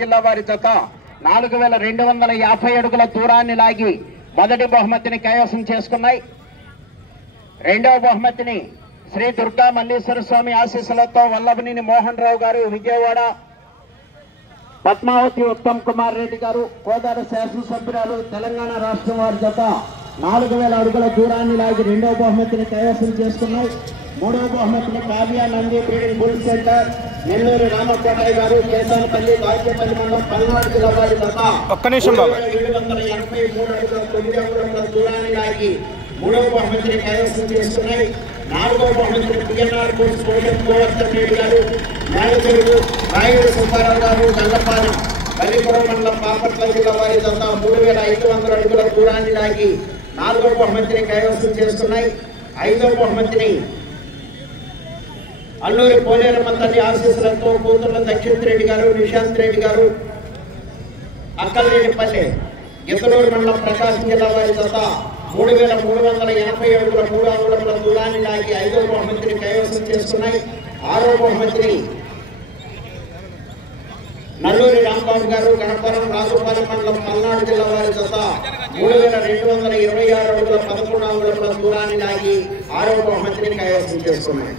జిల్లా వారి జత 4250 అడుగుల దూరాన్ని లాగి మొదటి బహుమతిని కైవసం చేసుకున్నాయి. రెండవ బహుమతిని శ్రీ దుర్గా మల్లీశ్వర స్వామి ఆశీస్సులతో వల్లభనేని మోహన్ రావు గారు విజయవాడ, పద్మావతి ఉత్తమ్ కుమార్ రెడ్డి గారు కోదాడ శాసనసభ్యురాలు తెలంగాణ రాష్ట్రం వారి జత 4000 అడుగుల దూరాన్ని లాగి రెండవ బహుమతిని కైవసం చేసుకున్నాయి. మూడవ బహుమతిని Kavya Nandi breeding bull centre Nellore Ramakotaiah గారు కేశానపల్లి బాధ్యపల్లి మండలం పల్నాడు జిల్లా వారి జత 783 అడుగుల 9 అంగుళముల దూరాన్ని లాగి మూడవ బహుమతిని కైవసం చేసుకున్నాయి. నాలుగవ బహుమతిని పిఎన్ఆర్ కోర్స్ గోవర్ధన్ రెడ్డి గారు మేనేజర్లు రాయుడు సుబ్బారావు గారు గంగపాలెం పల్లిపురం మండలం బాపట్ల జిల్లా వారి జత 3500 అడుగుల దూరాన్ని లాగి నాలుగవ బహుమతిని కైవసం చేసుకున్నాయి. ఐదవ బహుమతిని అల్లూరి పోలేరమ్మ తల్లి ఆశీస్సులతో కూతుర్ల దక్షిత్ రెడ్డి గారు, నిశాంత్ రెడ్డి గారు అక్కలరెడ్డిపల్లి గిద్దలూరు మండలం ప్రకాశం జిల్లా వారి జత 3380 అడుగుల 3 అంగుళముల దూరాన్ని లాగి ఐదవ బహుమతిని కైవసం చేసుకున్నాయి. ఆరవ బహుమతిని నల్లూరి రాంబాబు గారు గణపురం రాజుపాలెం మండలం పల్నాడు జిల్లా వారి జత 3226 అడుగుల 11 అంగుళముల దూరాన్ని లాగి ఆరవ బహుమతిని కైవసం చేసుకున్నాయి.